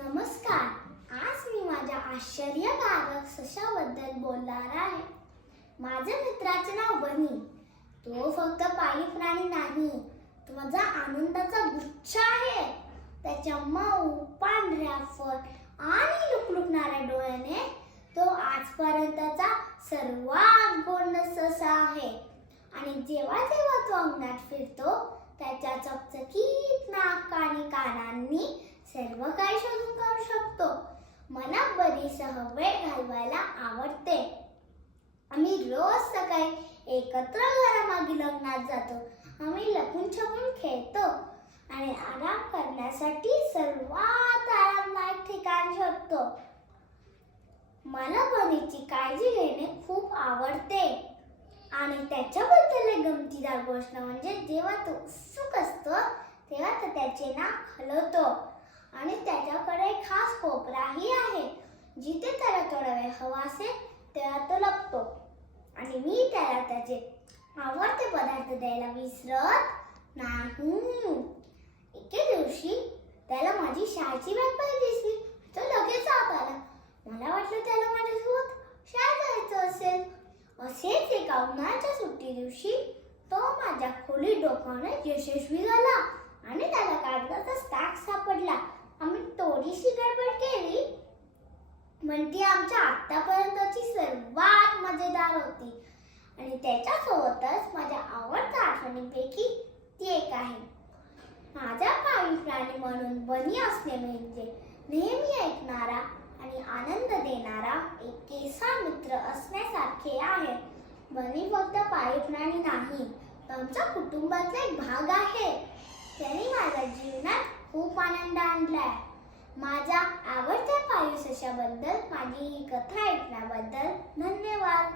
नमस्कार. आज मी माझ्या आश्चर्यकारक सशाबद्दल बोलणार आहे. माझ्या मित्राचे नाव बनी तो फक्त पाळीव प्राणी नाही तो माझा आनंदाचा गुच्छ आहे. त्याच्या मऊ पांढऱ्या फट आणि लुकलुकणाऱ्या डोळ्याने तो आजपर्यंतचा सर्वात गोंड ससा आहे. आणि जेव्हा जेव्हा तो अंगणात फिरतो त्याच्या चकचकीत नाक आणि कानांनी सर्व काही शोधून शकतो मला बरीसह वेळ घालवायला आवडते. आम्ही रोज सकाळी एकत्र घरामागील अंगणात जातो. आम्ही लपून छपून खेळतो. आणि आराम करण्यासाठी सर्वात आरामदायक ठिकाण शोधतो. मला बनीची काळजी घेणे खूप आवडते. आणि त्याच्याबद्दल गमतीदार गोष्ट म्हणजे जेव्हा तो उत्सुक असतो तेव्हा तो त्याचे नाक हलवतो. आणि त्याच्याकडे खास कोपराही आहे. जिथे त्याला थोडा वेळ हवा असेल तेव्हा तो लपतो. आणि मी त्याला त्याचे आवडते पदार्थ द्यायला विसरत नाही. एके दिवशी त्याला माझी शाळेची बॅग पण दिसली. तो लगेच आत आला. मला वाटलं त्याला माझ्यासोबत शाळेत जायचं असेल. असेच एका उन्हाळ्याच्या सुट्टी दिवशी तो माझ्या खोलीत डोकावण्यात यशस्वी झाला आणि त्याला पण ती आमच्या आत्तापर्यंतची सर्वात मजेदार होती. आणि त्याच्यासोबतच माझ्या आवडत्या आठवणींपैकी ती एक आहे. माझा पाळीव प्राणी म्हणून बनी असणे म्हणजे नेहमी ऐकणारा आणि आनंद देणारा एक केसा मित्र असण्यासारखे आहे. बनी फक्त पाळीव प्राणी नाही आमच्या कुटुंबाचा एक भाग आहे. त्याने माझ्या जीवनात खूप आनंद आणलाय. माझ्या सशाबद्दल माझी ही कथा ऐकल्याबद्दल धन्यवाद.